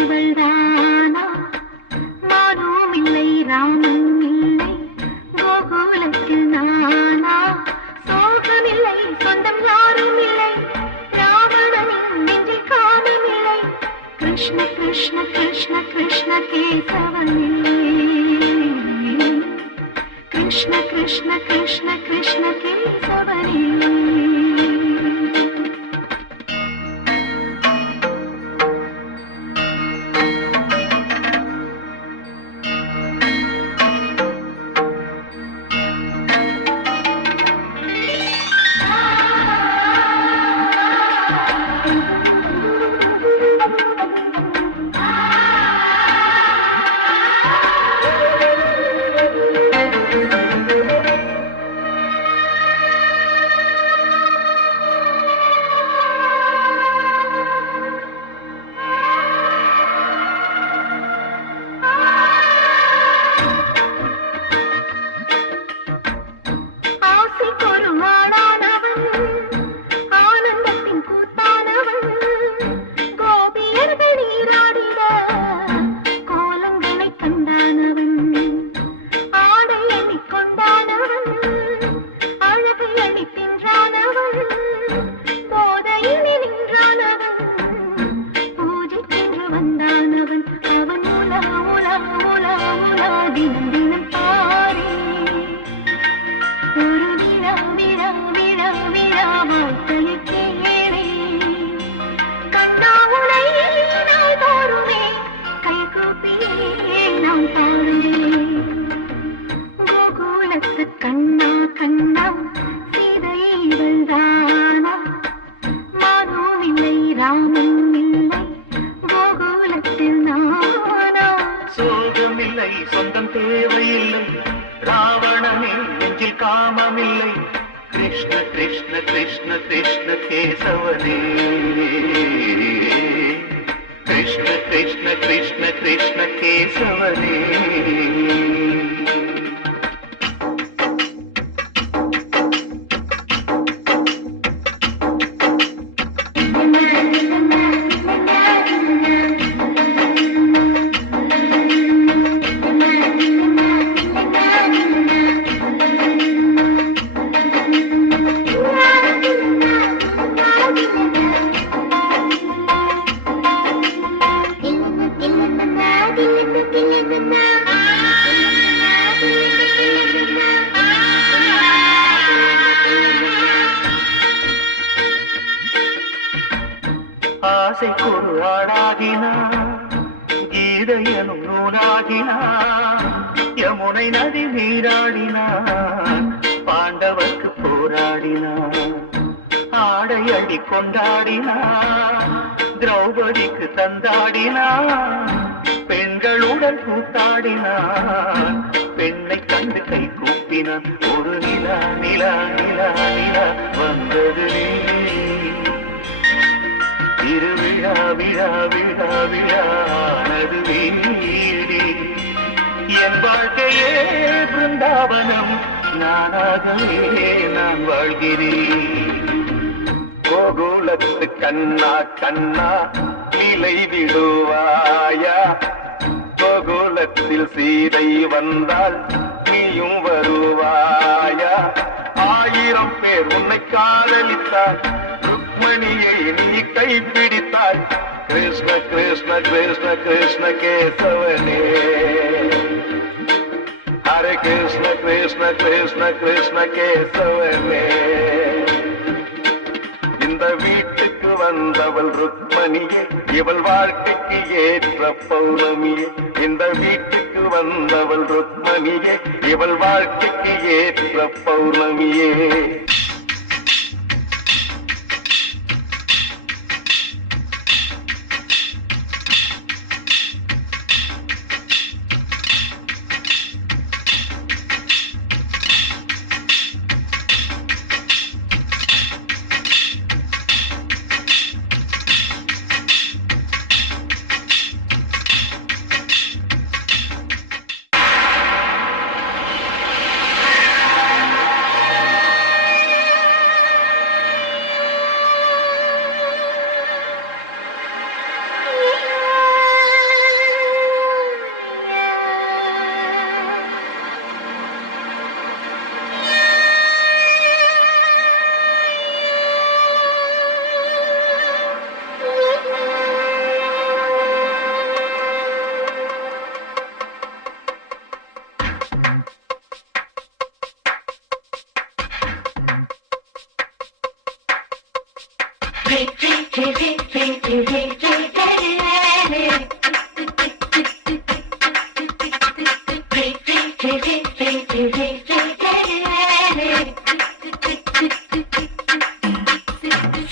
இவள்தானா? மானும் இல்லை, ராமன் இல்லை, கோகுலத்தில் நானா? சோகமில்லை, சொந்தம் யாரும் இல்லை, ராவணனின் நெஞ்சில் காமம் இல்லை. கிருஷ்ண கிருஷ்ண கிருஷ்ண கிருஷ்ண கேசவனே, கிருஷ்ண கிருஷ்ண கிருஷ்ண கிருஷ்ண கேசவனே. கண்ணா கண்ணா, சீதை இவள்தானா? மானும் இல்லை, ராமன் இல்லை, கோகுலத்தில் நானா? சோகமில்லை, சொந்தம் தேவையில்லை, ராவணனின் நெஞ்சில் காமமில்லை. கிருஷ்ண கிருஷ்ண கிருஷ்ண கிருஷ்ண கேசவனே, கிருஷ்ண கிருஷ்ண கிருஷ்ண கிருஷ்ண கேசவனே. ஆசைக்கொரு ஆடாகினான், கீதையனும் நூலாகினான், யமுனை நதி நீராடினான், பாண்டவர்க்கு போராடினான். ஆடை அடி கொண்டாடினான், திரௌபதிக்கு தந்தாடினான், பெண்களுடன் கூத்தாடினான், பெண்ணை கண்டு கை கூப்பினான். ஒரு நிலா நிலா நிலா நிலா வந்தது திருவிழா விழா விழா விழானது வீடி. என் வாழ்க்கையே பிருந்தாவனம், நானாகவே நான் வாழ்கிறேன். கோகுலத்து கண்ணா கண்ணா, நிலை விடுவாயா? கோகுலத்தில் சீதை வந்தால் நீயும் வருவாயா? 1000 பேர் உன்னை காதலித்தார், ருக்மணியை நீ கைப்பிடித்தாய். கிருஷ்ண கிருஷ்ண கிருஷ்ண கிருஷ்ண கேசவனே, ஹரே கிருஷ்ண கிருஷ்ண கிருஷ்ண கிருஷ்ண கேசவனே. இந்த வீட்டுக்கு வந்தவள் ருக்மணியே, இவள் வாழ்க்கைக்கு ஏற்ற பௌர்ணமியே. இந்த வீட்டுக்கு வந்தவள் ருக்மணியே, இவள் வாழ்க்கைக்கு ஏற்ற பௌர்ணமியே.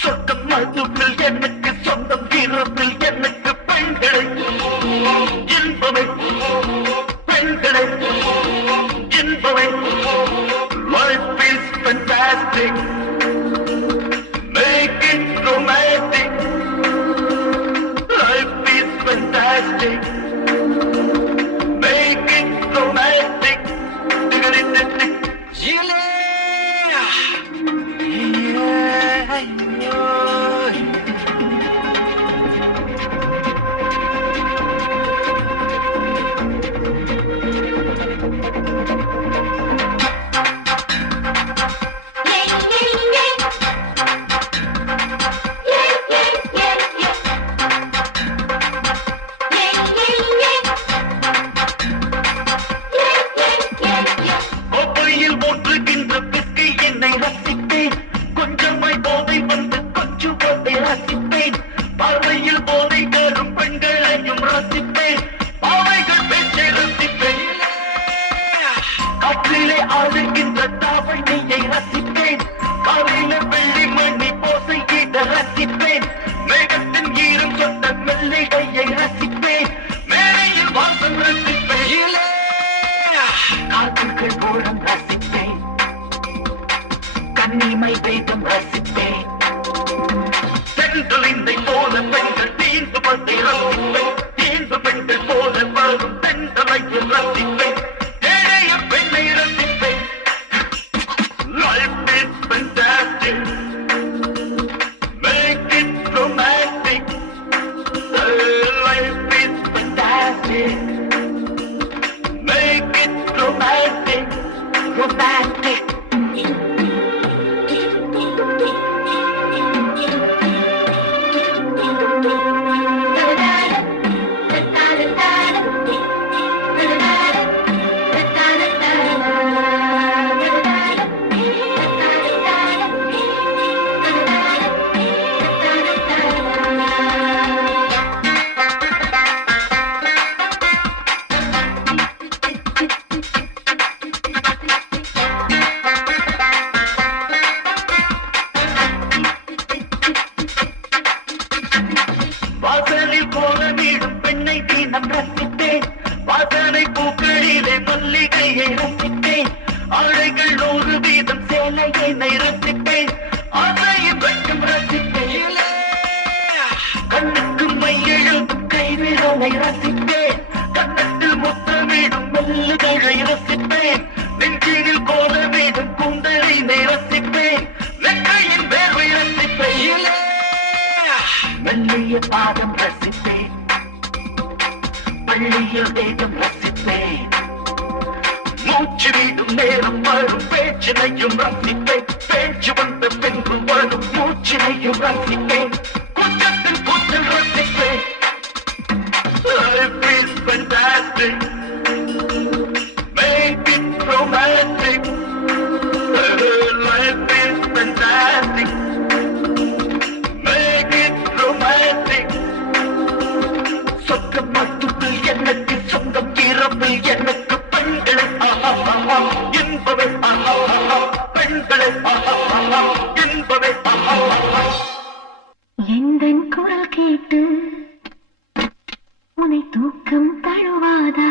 சொந்தம் மதுவில் எனக்கு சொந்தம் இரவில் எனக்கு பெண்களை இன்பமை பெண்களை இன்பமை life is fantastic make it romantic life is fantastic make it romantic Chile பார்வையில் போதை தரும் பெண்களையும் ரசிப்பேன் பாவைகள் பேச்சை ரசிப்பேன் காற்றிலே ஆடுகின்ற தாவணியை ரசிப்பேன் காலையில வெள்ளி மணி போசையிட ரசிப்பேன் மேகத்தின் ஈரம் சொந்த மெல்லிடையை ரசிப்பேன் மேலையில் வாசம் ரசிப்பேன் காற்றுகள் மூலம் ரசிப்பேன் கண்ணிமை வேகம் ரசிப்பேன் பெண்களிந்தை போல பெண்கள் தீர்ந்து பட்டை ரசிப்பேன் தீர்ந்து பெண்கள் போல வரும் பெண்களை ரசிப்பேன் ஏழைய பெண்ணை ரசிப்பேன் Life is fantastic make it romantic Life is fantastic make it romantic romantic வாசலில் கோலமிடும் பெண்ணை தினம் ரசித்தேன் வாசனை பூக்களிலே மல்லிகையை ரசித்தேன் ஆடைகள் 100 வீதம் சேலையினை ரசித்தேன் ஆசையின் வெட்கம் ரசித்தேன் கண்ணுக்கு மையெழுதும் கைவிரலை ரசித்தேன் கண்ணத்தில் முத்தமிடும் மெல்லுகளை ரசிப்பேன் நெஞ்சினில் கோலமிடும் கூந்தலினை ரசிப்பேன் நெற்கையின் வேர்வை ரசிப்பேன் மெல்லிய பாதம் ரசிப்பேன் பள்ளியில் வேகம் ரசிப்பேன் மூச்சு வீடும் நேரம் வரும் பேச்சினையும் ரசிப்பேன் பேச்சு வந்த பின்பு வரும் மூச்சினையும் ரசிப்பேன் குற்றத்தில் கூச்சல் ரசிப்பேன் Life is fantastic make it romantic Life is fantastic make it romantic சொந்தம் மட்டுத்தில் எனக்கு சொந்தம் இரவில் எனக்கு பெண்களை என்பவை பெண்களை என்பவை எந்தன் குரல் கேட்டு உனை தூக்கம் தழுவாதா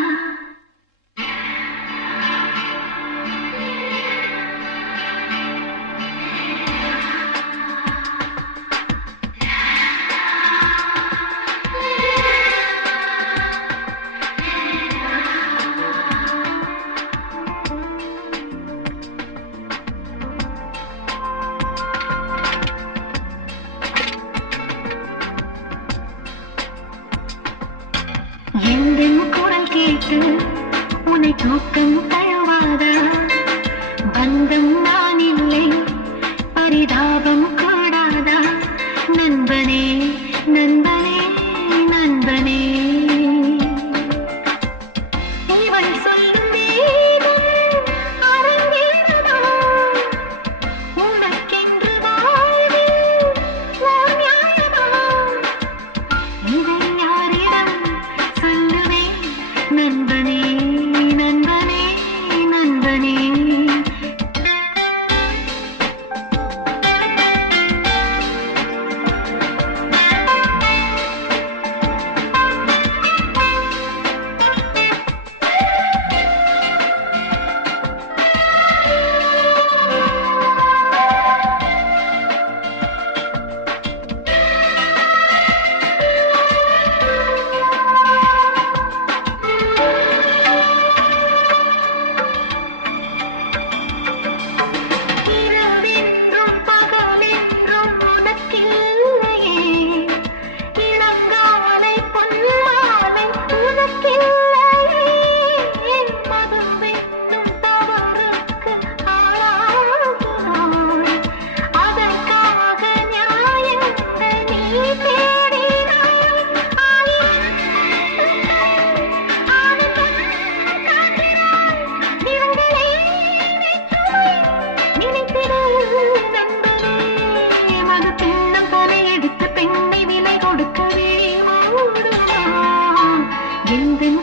எந்தன் குரல் கேட்டு உனை தூக்கம் தழுவாதா பந்தம் நான் இல்லை பரிதாபம் கூடாதா நண்பனே நண்பனே நண்பனே இவள் சொல்லும் வேதம் அரங்கேறுமா உனக்கென்று வாழ்வில் ஓர் நியாயமா எந்தன்